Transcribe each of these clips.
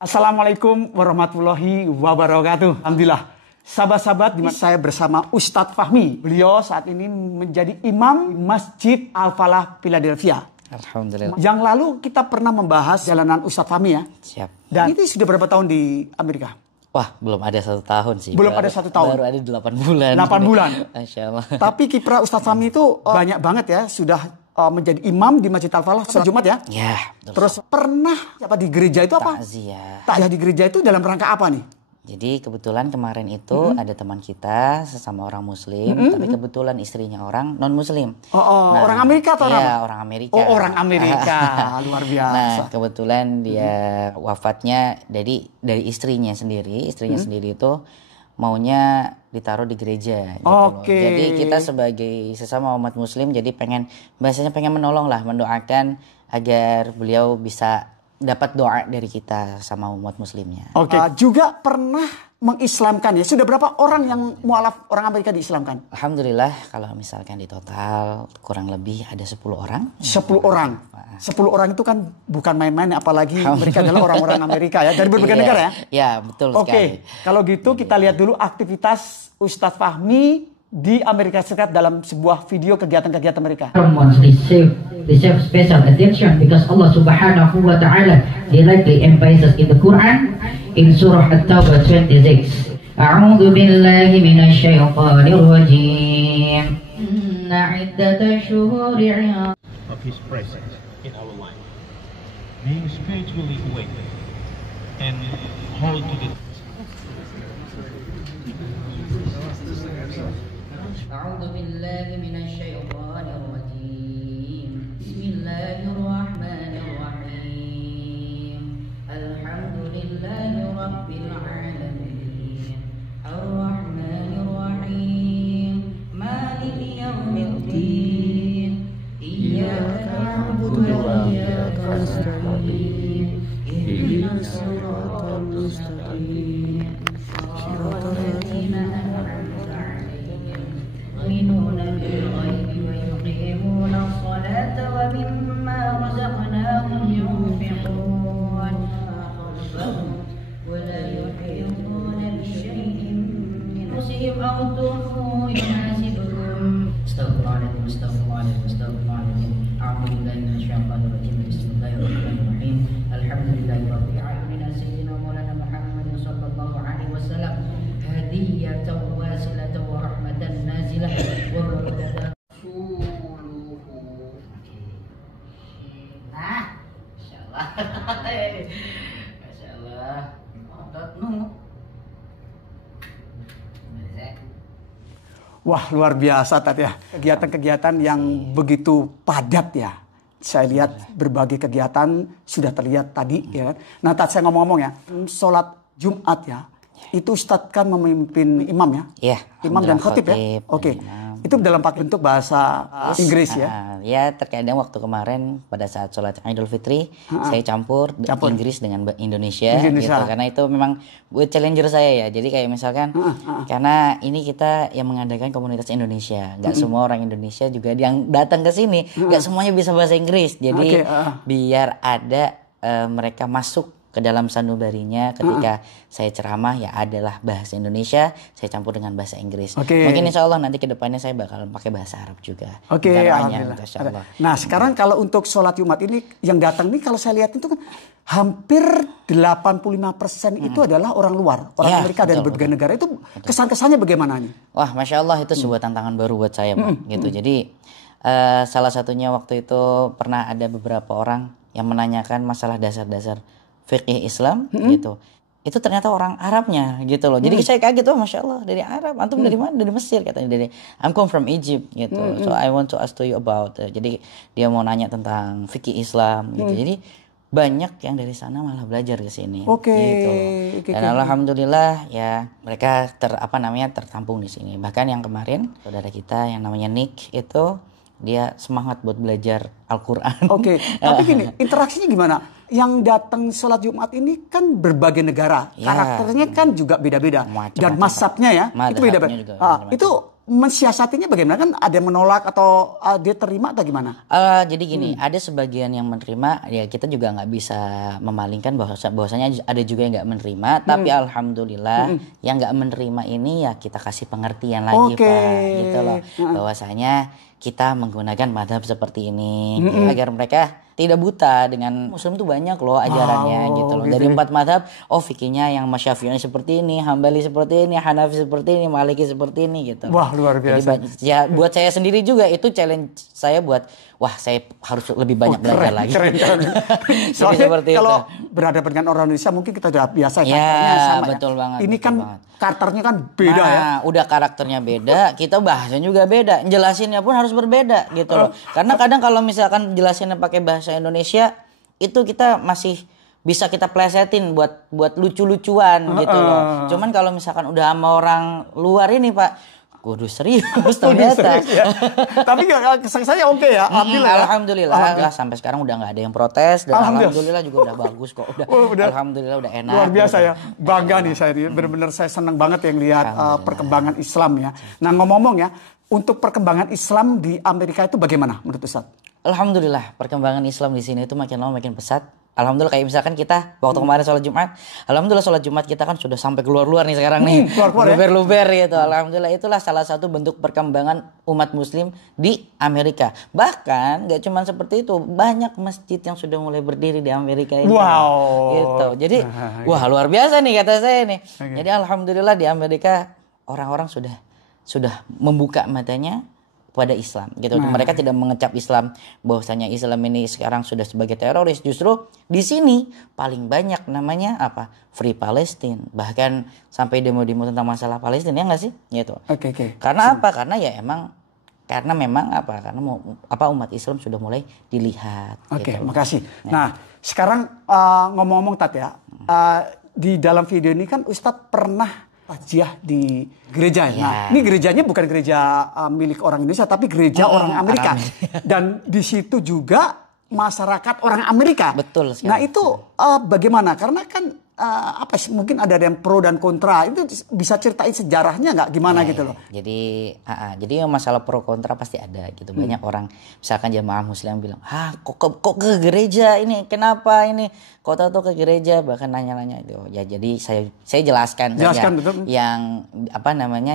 Assalamualaikum warahmatullahi wabarakatuh. Alhamdulillah. Sahabat-sahabat, saya bersama Ustadz Fahmi. Beliau saat ini menjadi imam Masjid Al-Falah Philadelphia. Alhamdulillah. Yang lalu kita pernah membahas jalanan Ustadz Fahmi ya. Siap. Dan ini sudah berapa tahun di Amerika? Wah, belum ada 1 tahun sih. Belum ada 1 tahun. Baru ada 8 bulan. 8 bulan. Masya Allah. Tapi kiprah Ustadz Fahmi itu banyak banget ya. Sudah menjadi imam di Masjid Al-Falah sholat Jumat ya. Ya. Terus pernah di gereja itu apa? Takziah. Takziah di gereja itu dalam rangka apa nih? Jadi kebetulan kemarin itu ada teman kita sesama orang Muslim, tapi kebetulan istrinya orang non Muslim. Nah, orang Amerika atau orang? Iya, orang Amerika. Oh, orang Amerika. Luar biasa. Nah, kebetulan dia wafatnya dari istrinya sendiri. Istrinya sendiri itu maunya ditaruh di gereja gitu loh. Jadi kita sebagai sesama umat Muslim jadi pengen menolong lah, mendoakan agar beliau bisa dapat doa dari kita sama umat Muslimnya. Juga pernah mengislamkan ya. Sudah berapa orang yang mualaf orang Amerika diislamkan? Alhamdulillah kalau misalkan di total kurang lebih ada 10 orang. 10 orang. 10 orang itu kan bukan main-main, apalagi mereka adalah orang-orang Amerika ya, dari berbagai negara ya. Ya, betul sekali. Kalau gitu kita lihat dulu aktivitas Ustadz Fahmi di Amerika Serikat dalam sebuah video kegiatan-kegiatan mereka. Receive special attention because Allah Subhanahu wa Ta'ala directly emphasizes in the Quran in Surah At-Taubah 26. A'udzu billahi minasy syaithanir rajim. Inna iddatash shuhuri of His presence in our life, being spiritually awakened and hold to the أعوذ بالله من الشيطان الرجيم بسم الله الرحمن الرحيم الحمد لله رب العالمين الرحمن الرحيم مالك يوم الدين إياك نعبد وإياك نستعين اهدنا الصراط المستقيم صراط الذين أنعمت عليهم يؤمنون بالغيب ويقيمون الصلاة ومما رزقناهم ينفقون ولا يحيطون بشيء من نفسهم أو تخفوا يحاسبكم استغفر عليكم أعوذ بالله من الشيطان الرجيم بسم الله الرحمن الرحيم الحمد لله رب العالمين سيدنا مولانا محمد صلى الله عليه وسلم هدية واصلة ورحمة نازلة وبركة Masya Allah Wah, luar biasa Tat ya. Kegiatan-kegiatan yang begitu padat ya. Saya lihat berbagai kegiatan sudah terlihat tadi ya. Nah Tat, saya ngomong-ngomong ya, sholat Jumat ya, itu Ustadz kan memimpin imam ya? Iya. Imam dan khotib ya? Oke. Itu dalam bentuk bahasa Inggris ya? Ya, terkadang waktu kemarin pada saat sholat Idul Fitri, saya campur Inggris dengan Indonesia. Gitu. Karena itu memang buat challenger saya ya. Jadi kayak misalkan, karena ini kita yang mengadakan komunitas Indonesia. Gak semua orang Indonesia juga yang datang ke sini, gak semuanya bisa bahasa Inggris. Jadi biar ada mereka masuk ke dalam sanubarinya ketika saya ceramah ya adalah bahasa Indonesia, saya campur dengan bahasa Inggris. Mungkin insya Allah nanti ke depannya saya bakal pakai bahasa Arab juga. Alhamdulillah. Nah sekarang kalau untuk sholat Jumat ini yang datang nih kalau saya lihat itu kan hampir 85% itu adalah orang luar, orang Amerika dari berbagai negara. Itu kesan-kesannya bagaimana nih? Wah, Masya Allah itu sebuah tantangan baru buat saya, Pak. Gitu. Jadi salah satunya waktu itu pernah ada beberapa orang yang menanyakan masalah dasar-dasar fikih Islam gitu. Itu ternyata orang Arabnya gitu loh. Jadi saya kaget, Masya Allah dari Arab. Antum dari mana? Dari Mesir katanya. I'm come from Egypt gitu. So I want to ask to you about. Jadi dia mau nanya tentang fikih Islam gitu. Jadi banyak yang dari sana malah belajar ke sini. Gitu. Dan alhamdulillah ya mereka tertampung di sini. Bahkan yang kemarin saudara kita yang namanya Nick itu dia semangat buat belajar Al-Quran. Tapi gini, interaksinya gimana? Yang datang sholat Jumat ini kan berbagai negara, karakternya kan juga beda-beda, dan mazhabnya ya itu beda-beda. Itu mensiasatinya bagaimana? Kan ada yang menolak atau dia terima atau gimana? Jadi gini, ada sebagian yang menerima, ya kita juga nggak bisa memalingkan bahwasanya ada juga yang nggak menerima. Tapi alhamdulillah yang nggak menerima ini ya kita kasih pengertian lagi Pak, gitu loh. Bahwasanya kita menggunakan madhab seperti ini agar mereka tidak buta dengan Muslim itu banyak loh ajarannya gitu loh. Dari 4 madhab, fikihnya yang Syafi'i seperti ini, Hambali seperti ini, Hanafi seperti ini, Maliki seperti ini gitu. Wah, luar biasa. Jadi, ya buat saya sendiri juga itu challenge saya buat saya harus lebih banyak belajar lagi. Keren. Soalnya kalau berhadapan dengan orang Indonesia mungkin kita sudah biasa karakternya sama betul banget. Ini kan karakternya kan beda ya. Udah karakternya beda, kita bahasanya juga beda. Jelasinnya pun harus berbeda gitu loh. Karena kadang kalau misalkan jelasinnya pakai bahasa Indonesia, itu kita masih bisa kita plesetin buat lucu-lucuan gitu loh. Cuman kalau misalkan udah sama orang luar ini Pak, kudu serius ternyata. Ya. Tapi saya oke ya. Alhamdulillah. Sampai sekarang udah nggak ada yang protes dan alhamdulillah juga udah bagus kok. Alhamdulillah udah enak. Luar biasa ya. Bangga nih saya. Benar-benar saya senang banget yang lihat perkembangan Islam ya. Nah ngomong-ngomong ya, untuk perkembangan Islam di Amerika itu bagaimana menurut Ustaz? Alhamdulillah perkembangan Islam di sini itu makin lama makin pesat. Alhamdulillah kayak misalkan kita waktu kemarin sholat Jumat, alhamdulillah sholat Jumat kita kan sudah sampai keluar-luar nih sekarang nih, luber-luber gitu. Alhamdulillah itulah salah satu bentuk perkembangan umat Muslim di Amerika. Bahkan nggak cuma seperti itu, banyak masjid yang sudah mulai berdiri di Amerika ini. Wow. Gitu. Jadi wah luar biasa nih kata saya nih. Jadi alhamdulillah di Amerika orang-orang sudah membuka matanya pada Islam gitu. Mereka tidak mengecap Islam bahwasanya Islam ini sekarang sudah sebagai teroris. Justru di sini paling banyak namanya apa? Free Palestine. Bahkan sampai demo-demo tentang masalah Palestina ya nggak sih? Gitu. Oke. Karena apa? Karena memang umat Islam sudah mulai dilihat. Oke, gitu. Makasih. Nah, sekarang ngomong-ngomong Tat ya. Di dalam video ini kan Ustadz pernah takziah di gereja. Nah, ini gerejanya bukan gereja milik orang Indonesia, tapi gereja orang Amerika. Dan di situ juga masyarakat orang Amerika. Betul sekali. Nah, itu bagaimana? Karena kan mungkin ada yang pro dan kontra. Itu bisa ceritain sejarahnya nggak gimana gitu loh. Jadi masalah pro kontra pasti ada gitu. Banyak orang misalkan jamaah Muslim bilang, kok ke gereja ini? Kenapa ini? Kok tahu ke gereja? Bahkan nanya-nanya itu. Ya jadi saya jelaskan saja. Betul. Yang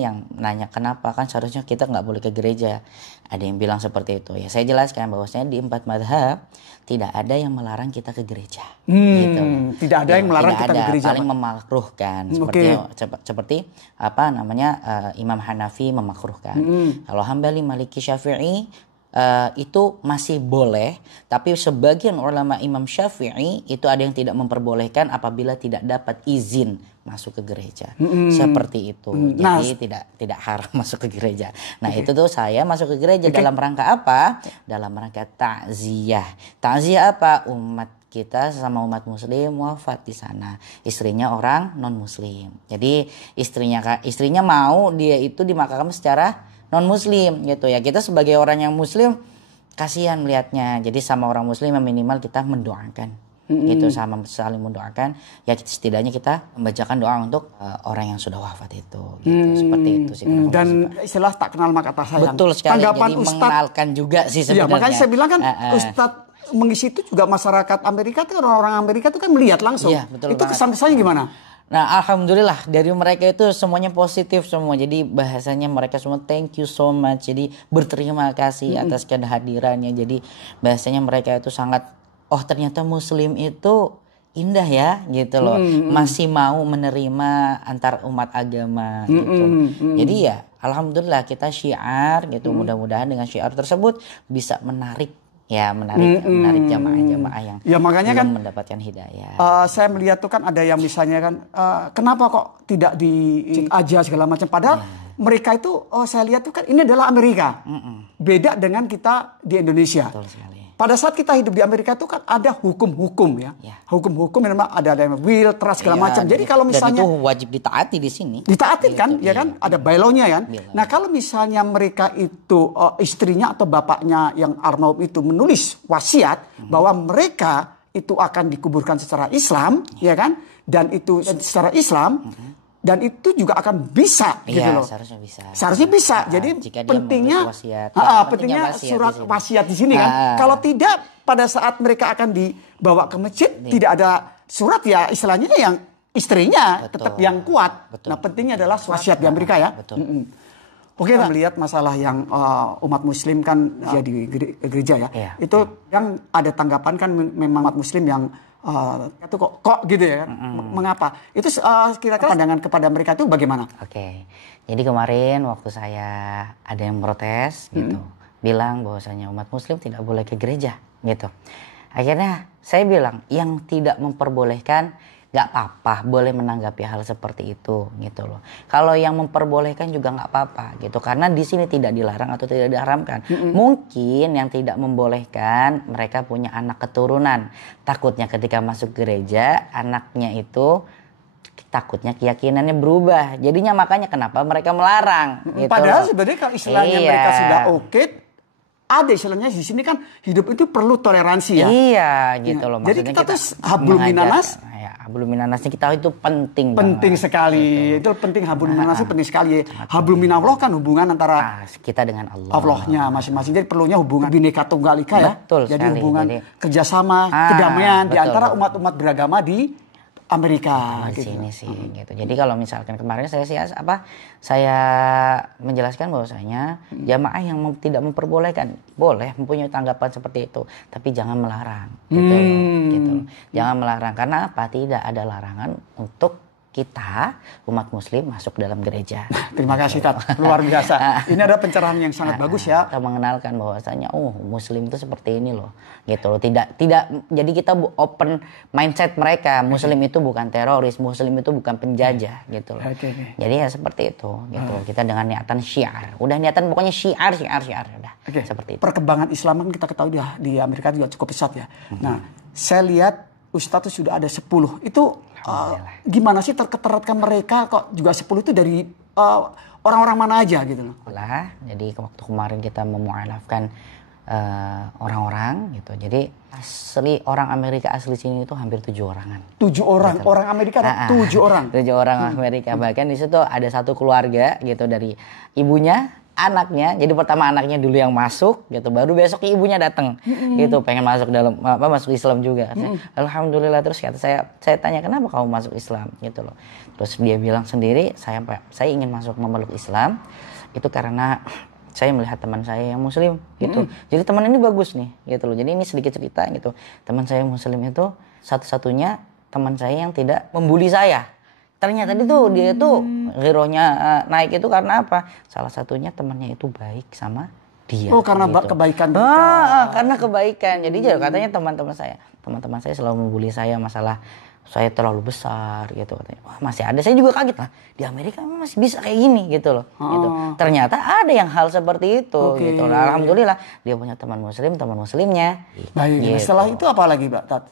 yang nanya kenapa, kan seharusnya kita nggak boleh ke gereja. Ada yang bilang seperti itu. Ya saya jelaskan bahwasanya di 4 madhab tidak ada yang melarang kita ke gereja. Gitu. Tidak ada yang melarang kita ke gereja. Paling memakruhkan seperti Imam Hanafi memakruhkan. Kalau Hambali, Maliki, Syafi'i itu masih boleh, tapi sebagian ulama Imam Syafi'i itu ada yang tidak memperbolehkan apabila tidak dapat izin masuk ke gereja. Seperti itu. Jadi tidak haram masuk ke gereja. Nah, itu tuh saya masuk ke gereja dalam rangka apa? Dalam rangka takziah. Takziah apa? Umat kita sesama umat Muslim wafat di sana. Istrinya orang non Muslim. Jadi istrinya mau dia itu dimakamkan secara non Muslim gitu ya. Kita sebagai orang yang Muslim kasihan melihatnya. Jadi sama orang Muslim yang minimal kita mendoakan. Gitu, sama saling mendoakan. Ya setidaknya kita membacakan doa untuk orang yang sudah wafat itu. Gitu. Seperti itu sih. Dan istilah tak kenal maka tak sayang. Betul sekali. Tanggapan jadi Ustadz, mengenalkan juga sih sebenarnya. Ya, makanya saya bilang kan Ustadz mengisi itu juga masyarakat Amerika itu, orang-orang Amerika itu kan melihat langsung. Iya, betul itu kesan-kesannya gimana? Nah, alhamdulillah dari mereka itu semuanya positif semua. Jadi bahasanya mereka semua thank you so much. Jadi berterima kasih atas kehadirannya. Jadi bahasanya mereka itu sangat ternyata Muslim itu indah ya gitu loh. Masih mau menerima antar umat agama gitu. Jadi ya alhamdulillah kita syiar gitu. Mudah-mudahan dengan syiar tersebut bisa menarik jamaah-jamaah yang makanya belum kan mendapatkan hidayah. Saya melihat tuh kan ada yang misalnya kan kenapa kok tidak di aja segala macam, padahal mereka itu saya lihat tuh kan ini adalah Amerika. Beda dengan kita di Indonesia. Betul sekali. Pada saat kita hidup di Amerika itu kan ada hukum-hukum ya. Hukum-hukum yang memang ada yang will, trust segala macam. Jadi kalau misalnya dan itu wajib ditaati di sini. Ditaati kan, ya kan? Ada bylaw-nya kan. Nah, kalau misalnya mereka itu istrinya atau bapaknya yang almarhum itu menulis wasiat bahwa mereka itu akan dikuburkan secara Islam, ya kan? Dan itu secara Islam, dan itu juga akan bisa gitu Iya, loh. seharusnya bisa. Seharusnya bisa. Jadi jika dia pentingnya menulis wasiat. Ya, pentingnya wasiat surat di sini. wasiat di sini kan. Kalau tidak pada saat mereka akan dibawa ke masjid tidak ada surat, ya istilahnya yang istrinya tetap yang kuat. Betul. Nah, pentingnya adalah wasiat di Amerika ya. Betul. Oke, kita melihat masalah yang umat muslim kan di gereja ya. Iya. Itu yang ada tanggapan kan memang umat muslim yang itu kok gitu ya. Mengapa? Itu kira-kira pandangan kepada mereka itu bagaimana? Oke. Jadi kemarin waktu saya ada yang protes gitu, bilang bahwasanya umat muslim tidak boleh ke gereja gitu. Akhirnya saya bilang yang tidak memperbolehkan nggak apa-apa, boleh menanggapi hal seperti itu gitu loh. Kalau yang memperbolehkan juga nggak apa-apa gitu, karena di sini tidak dilarang atau tidak diharamkan. Mungkin yang tidak membolehkan mereka punya anak keturunan, takutnya ketika masuk gereja anaknya itu takutnya keyakinannya berubah, jadinya makanya kenapa mereka melarang. Gitu Padahal loh. sebenarnya kalau istilahnya mereka sudah oke, ada istilahnya di sini kan hidup itu perlu toleransi ya. Iya gitu loh. Jadi Maksudnya kita tuh hablum minanas. Ya, hablum minanasnya kita itu penting banget. Sekali. Itu penting, hablum minanas itu penting sekali. Hablum minallah kan hubungan antara Kita dengan Allah. Allahnya masing-masing. Jadi perlunya hubungan Bhinneka Tunggal Ika ya. Betul Jadi sekali. hubungan Jadi, kerjasama, kedamaian di betul. antara umat-umat beragama di Amerika. Di Gitu. sini sih gitu. Jadi kalau misalkan kemarin saya menjelaskan bahwasanya jamaah yang tidak memperbolehkan boleh mempunyai tanggapan seperti itu, tapi jangan melarang gitu loh, gitu. Jangan melarang karena apa? Tidak ada larangan untuk kita umat muslim masuk dalam gereja. Terima kasih Tat, luar biasa. Ini ada pencerahan yang sangat bagus ya. Kita mengenalkan bahwasanya muslim itu seperti ini loh. Gitu loh. Tidak jadi kita open mindset mereka. Muslim itu bukan teroris, muslim itu bukan penjajah gitu loh. Okay. Jadi ya seperti itu gitu. Kita dengan niatan syiar. Udah niatan pokoknya syiar udah. Oke. Seperti itu. Perkembangan Islam kan kita ketahui di Amerika juga cukup pesat ya. Nah, saya lihat Ustadz itu sudah ada 10. Itu gimana sih terketerapkan mereka kok juga 10 itu dari orang-orang mana aja gitu loh. Jadi waktu kemarin kita memualafkan orang-orang gitu. Jadi asli orang Amerika asli sini itu hampir 7 orangan. 7 orang, gitu. Orang Amerika ada 7 orang. 7 orang Amerika. Bahkan di situ ada satu keluarga gitu dari ibunya, anaknya. Jadi pertama anaknya dulu yang masuk gitu, baru besok ibunya datang gitu pengen masuk dalam masuk Islam juga. Alhamdulillah. Terus kata saya tanya kenapa kamu masuk Islam gitu loh. Terus dia bilang sendiri saya ingin masuk memeluk Islam itu karena saya melihat teman saya yang muslim gitu. Jadi teman ini bagus nih gitu loh. Jadi ini sedikit cerita gitu. Teman saya muslim itu satu-satunya teman saya yang tidak membuli saya. Ternyata dia tuh girohnya naik itu karena apa? Salah satunya temannya itu baik sama dia. Oh, karena gitu. kebaikan. Karena kebaikan. Jadi katanya teman-teman saya selalu membuli saya masalah saya terlalu besar gitu katanya. Wah, masih ada. Saya juga kaget lah. Di Amerika masih bisa kayak gini gitu loh. Gitu. Ternyata ada yang hal seperti itu gitu. Nah, alhamdulillah dia punya teman muslimnya. Baik. Gitu. Setelah itu apa lagi, Mbak Tat?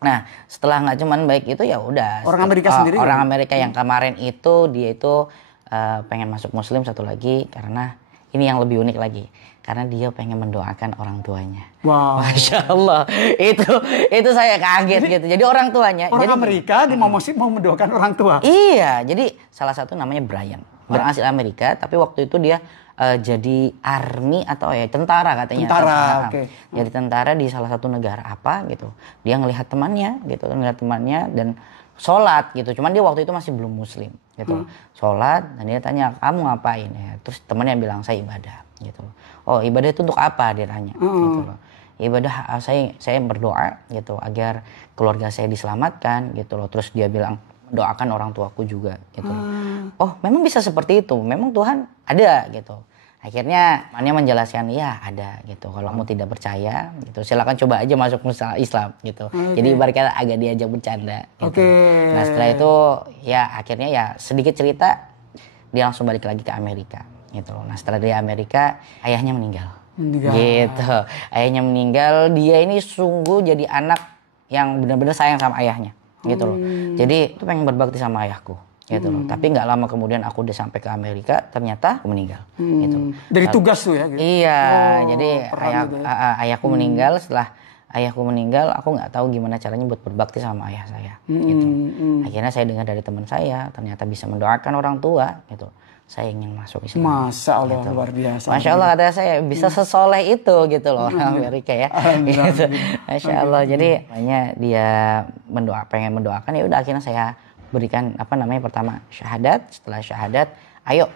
Nah, setelah nggak cuman baik itu ya udah. Orang Amerika sendiri. Orang Amerika yang kemarin itu dia itu pengen masuk muslim satu lagi karena ini yang lebih unik lagi. Karena dia pengen mendoakan orang tuanya. Wow. Masya Allah. Itu saya kaget gitu. Jadi orang tuanya. Orang jadi, Amerika dia mau mendoakan orang tua. Iya. Jadi salah satu namanya Brian. Orang asli Amerika. Tapi waktu itu dia jadi army atau tentara katanya. Tentara. Oke. Jadi tentara di salah satu negara apa gitu. Dia ngelihat temannya gitu. Dan sholat gitu. Cuman dia waktu itu masih belum muslim gitu. Sholat dan dia tanya kamu ngapain ya. Terus temannya bilang saya ibadah gitu. Oh, ibadah itu untuk apa dia tanya gitu loh. Ibadah saya berdoa gitu agar keluarga saya diselamatkan gitu loh. Terus dia bilang doakan orang tuaku juga gitu loh. Oh, memang bisa seperti itu. Memang Tuhan ada gitu. Akhirnya Mania menjelaskan ya ada gitu. Kalau kamu tidak percaya gitu silakan coba aja masuk Islam gitu. Jadi ibaratnya agak diajak bercanda gitu. Nah, setelah itu ya akhirnya ya sedikit cerita dia langsung balik lagi ke Amerika gitu. Nah, setelah dari Amerika ayahnya meninggal. Gitu. Ayahnya meninggal, dia ini sungguh jadi anak yang benar-benar sayang sama ayahnya gitu loh. Jadi itu pengen berbakti sama ayahku gitu loh. Tapi nggak lama kemudian aku udah sampai ke Amerika, ternyata aku meninggal gitu. Dari tugas tuh ya gitu. Iya, jadi ayahku meninggal setelah ayahku meninggal, aku nggak tahu gimana caranya buat berbakti sama ayah saya. Gitu. Akhirnya saya dengar dari teman saya, ternyata bisa mendoakan orang tua. Gitu. Saya ingin masuk Islam. Masya Allah, gitu. luar biasa. Masya Allah, kata saya bisa sesoleh itu gitu loh orang Amerika ya. Gitu. Masya Allah. Jadi makanya dia pengen mendoakan, ya udah akhirnya saya berikan pertama syahadat. Setelah syahadat, ayo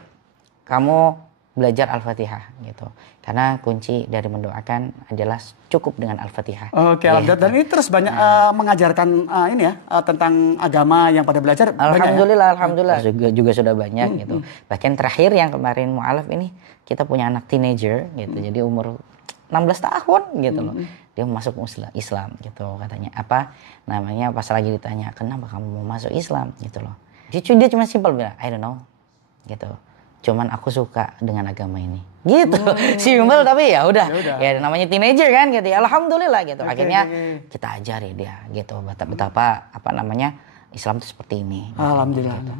kamu belajar Al-Fatihah gitu. Karena kunci dari mendoakan adalah cukup dengan Al-Fatihah. Oke, alhamdulillah. Dan ini terus banyak mengajarkan tentang agama yang pada belajar. Alhamdulillah, alhamdulillah. Juga sudah banyak gitu. Bahkan terakhir yang kemarin mu'alaf ini, kita punya anak teenager gitu. Jadi umur 16 tahun gitu loh. Dia masuk Islam gitu katanya. Pas lagi ditanya, "Kenapa kamu mau masuk Islam?" gitu loh. Dia cuma simpel bilang, "I don't know." gitu. Cuman aku suka dengan agama ini. Gitu. Simpel tapi ya udah. Ya namanya teenager kan gitu. Ya, alhamdulillah gitu. Akhirnya kita ajari dia gitu betapa Islam itu seperti ini. Alhamdulillah. Gitu.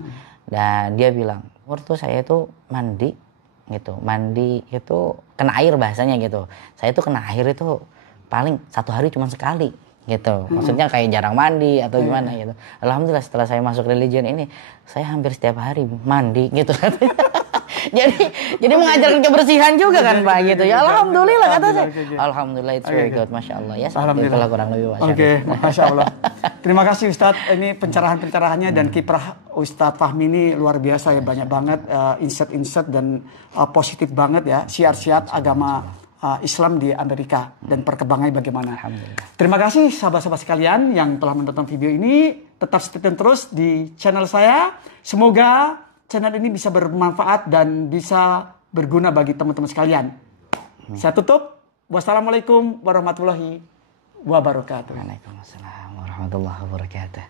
Dan dia bilang, "Waktu saya itu mandi gitu. Mandi itu kena air bahasanya gitu. Saya itu kena air itu paling 1 hari cuma sekali." gitu. Maksudnya kayak jarang mandi atau gimana gitu. Alhamdulillah setelah saya masuk religion ini, saya hampir setiap hari mandi gitu. jadi mengajarkan kebersihan juga kan Pak gitu. Ya alhamdulillah kata saya. Alhamdulillah, it's very good, Masya Allah. Ya seperti itulah kurang lebih Masya Allah. Oke, Masya Allah. Terima kasih Ustadz. Ini pencerahan-pencerahannya dan kiprah Ustadz Fahmi ini luar biasa ya. Banyak banget insight-insight dan positif banget ya. Syiar-syiar agama Islam di Amerika dan perkembangannya bagaimana. Terima kasih sahabat-sahabat sekalian yang telah menonton video ini. Tetap stay tune terus di channel saya. Semoga channel ini bisa bermanfaat dan bisa berguna bagi teman-teman sekalian. Saya tutup. Wassalamualaikum warahmatullahi wabarakatuh. Waalaikumsalam warahmatullahi wabarakatuh.